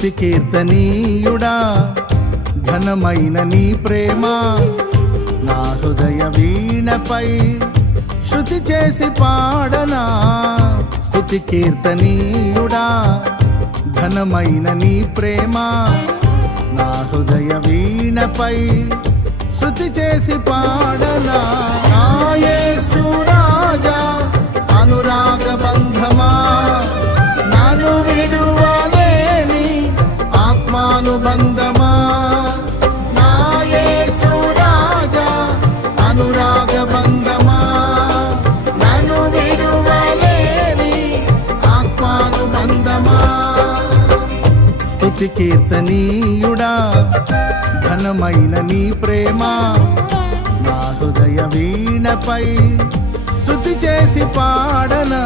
స్తుతి కీర్తనీయుడా ఘనమైన నీ ప్రేమ నా హృదయ వీణపై శృతి చేసి పాడనా. స్తుతి కీర్తనీయుడా ఘనమైన నీ ప్రేమ నా హృదయ వీణపై శృతి చేసి పాడనా. నా యేసు రాజా అనురాగ బంధమా నన్ను విడువలేని ఆత్మానుబంధమా. నా యేసు రాజా అనురాగ బంధమా నన్ను విడువలేని ఆత్మానుబంధమా. స్తుతి కీర్తనీయుడా ఘనమైన నీ ప్రేమ నా హృదయ వీణపై శృతి చేసి పాడనా.